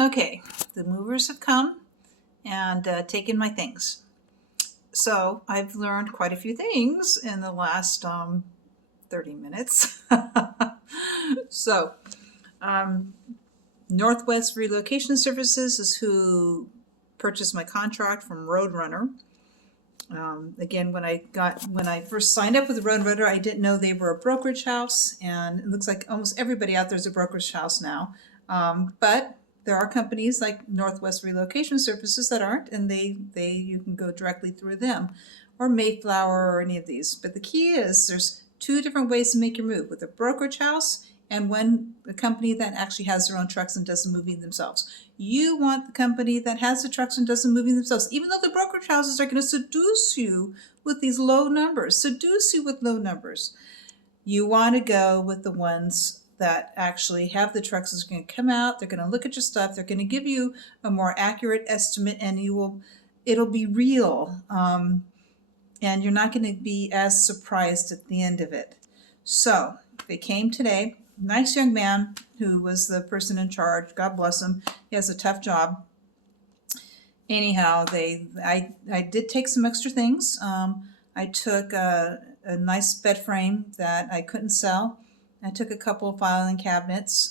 Okay, the movers have come and taken my things. So I've learned quite a few things in the last 30 minutes. so, um, Northwest Relocation Services is who purchased my contract from Roadrunner. Again, when I first signed up with Roadrunner, I didn't know they were a brokerage house, and it looks like almost everybody out there is a brokerage house now. But there are companies like Northwest Relocation Services that aren't, and you can go directly through them, or Mayflower, or any of these. But the key is there's two different ways to make your move: with a brokerage house and a company that actually has their own trucks and does the moving themselves. You want the company that has the trucks and does the moving themselves, even though the brokerage houses are going to seduce you with these low numbers, You want to go with the ones that actually have the trucks that's going to come out. They're going to look at your stuff. They're going to give you a more accurate estimate, and it'll be real. And you're not going to be as surprised at the end of it. So they came today. Nice young man who was the person in charge. God bless him. He has a tough job. Anyhow, I did take some extra things. I took a nice bed frame that I couldn't sell. I took a couple of filing cabinets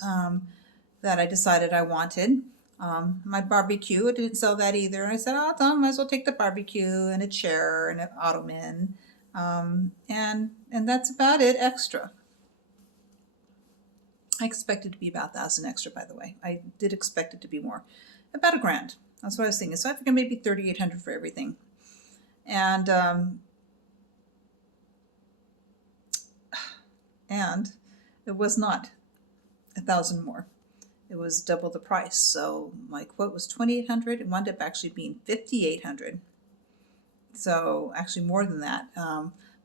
that I decided I wanted. My barbecue, I didn't sell that either. I said, oh, I might as well take the barbecue and a chair and an ottoman. And that's about it extra. I expected to be about 1,000 extra, by the way. I did expect it to be more. About $1,000. That's what I was thinking. So I figured maybe 3,800 for everything. And it was not 1,000 more. It was double the price. So my quote was 2,800. It wound up actually being 5,800. So actually more than that,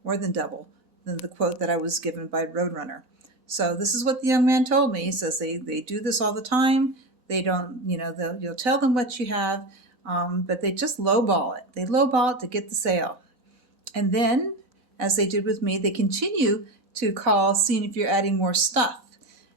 more than double than the quote that I was given by Roadrunner. So this is what the young man told me. He says they do this all the time. They don't, you'll tell them what you have, but they just lowball it. They lowball it to get the sale. And then, as they did with me, they continue to call, seeing if you're adding more stuff.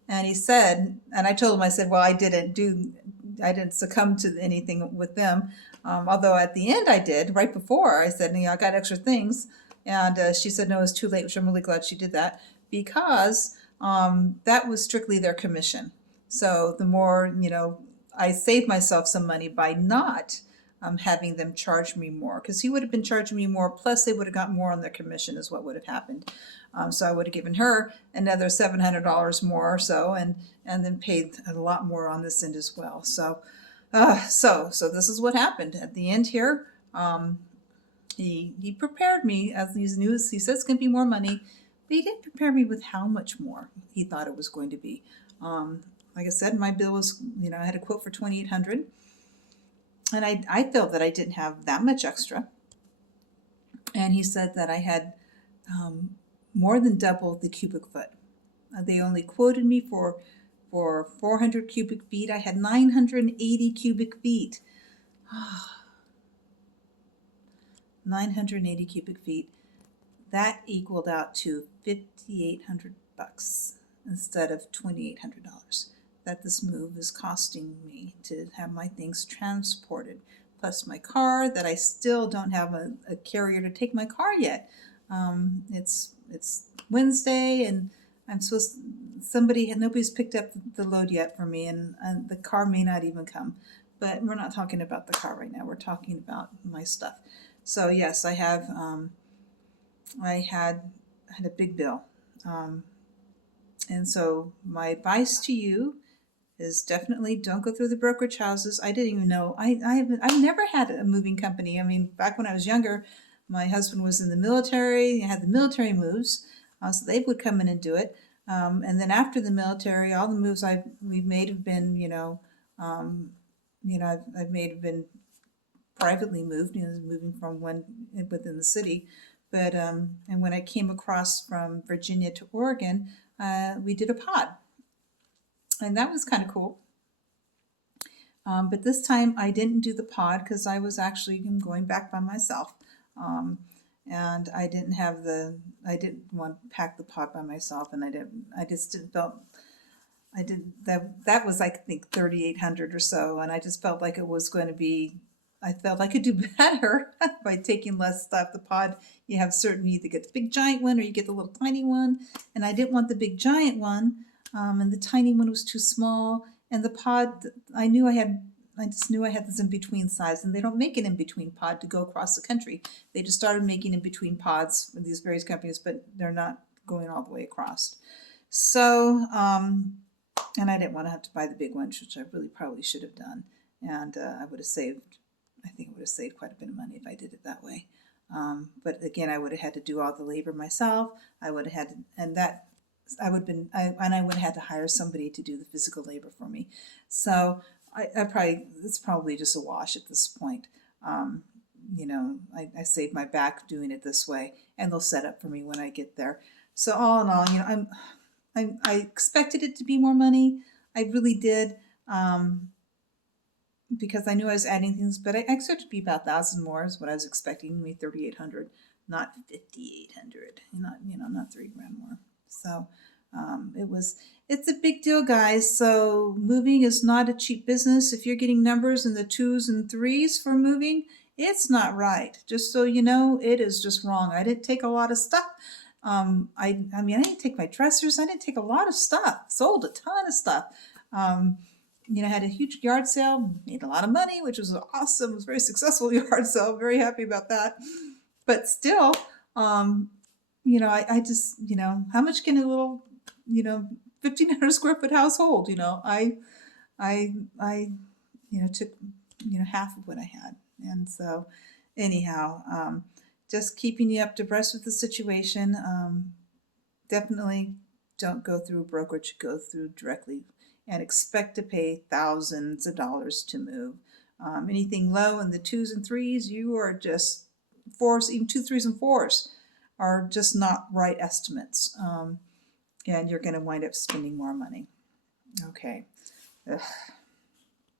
And he said, and I told him, I said, well, I didn't succumb to anything with them. Although at the end I did, right before, I said, I got extra things. And she said, no, it's too late, which I'm really glad she did that, because that was strictly their commission. So the more, I saved myself some money by not having them charge me more, because he would have been charging me more, plus they would have got more on their commission is what would have happened. So I would have given her another $700 more or so, and then paid a lot more on this end as well. So this is what happened at the end here. He prepared me, as he knew, he said it's going to be more money, but he didn't prepare me with how much more he thought it was going to be. Like I said, my bill was, I had a quote for 2,800, and I felt that I didn't have that much extra. And he said that I had more than double the cubic foot. They only quoted me for 400 cubic feet. I had 980 cubic feet. 980 cubic feet. That equaled out to $5,800 instead of $2,800 that this move is costing me to have my things transported, plus my car that I still don't have a carrier to take my car yet. It's Wednesday, and nobody's picked up the load yet for me, and the car may not even come. But we're not talking about the car right now. We're talking about my stuff. So yes, I have. I had a big bill, and so my advice to you is definitely don't go through the brokerage houses. I didn't even know. I've never had a moving company. I mean, back when I was younger, my husband was in the military. I had the military moves, so they would come in and do it. And then after the military, all the moves we've made have been, I've made have been privately moved, moving from one within the city. But and when I came across from Virginia to Oregon, we did a pod, and that was kind of cool. But this time I didn't do the pod because I was actually going back by myself. And I didn't want to pack the pod by myself, and I just didn't felt I did that was I think 3,800 or so, and I just felt like it was going to be. I felt I could do better by taking less stuff. The pod, you have certain, you either get the big giant one or you get the little tiny one, and I didn't want the big giant one, and the tiny one was too small. And the pod, I just knew I had this in between size, and they don't make an in between pod to go across the country. They just started making in between pods with these various companies, but they're not going all the way across. So, and I didn't want to have to buy the big ones, which I really probably should have done. And I would have saved, I think I would have saved quite a bit of money if I did it that way. But again, I would have had to do all the labor myself. I would have had to, and that I would have been, and I would have had to hire somebody to do the physical labor for me. So it's probably just a wash at this point. I saved my back doing it this way, and they'll set up for me when I get there. So all in all, I expected it to be more money. I really did, because I knew I was adding things, but I expected to be about 1,000 more is what I was expecting. Maybe 3,800, not 5,800. Not $3,000 more. So it's a big deal, guys. So moving is not a cheap business. If you're getting numbers in the 2s and 3s for moving, it's not right. Just so you know, it is just wrong. I didn't take a lot of stuff. I didn't take my dressers. I didn't take a lot of stuff. Sold a ton of stuff. I had a huge yard sale, made a lot of money, which was awesome. It was a very successful yard sale. Very happy about that. But still, I just, how much can a little, 1,500 square foot household, I took, half of what I had. And so anyhow, just keeping you up to breast with the situation. Definitely don't go through brokerage, go through directly and expect to pay thousands of dollars to move. Anything low in the 2s and 3s, you are just 4s, even 2, 3s, and 4s are just not right estimates. And you're going to wind up spending more money. Okay. Ugh.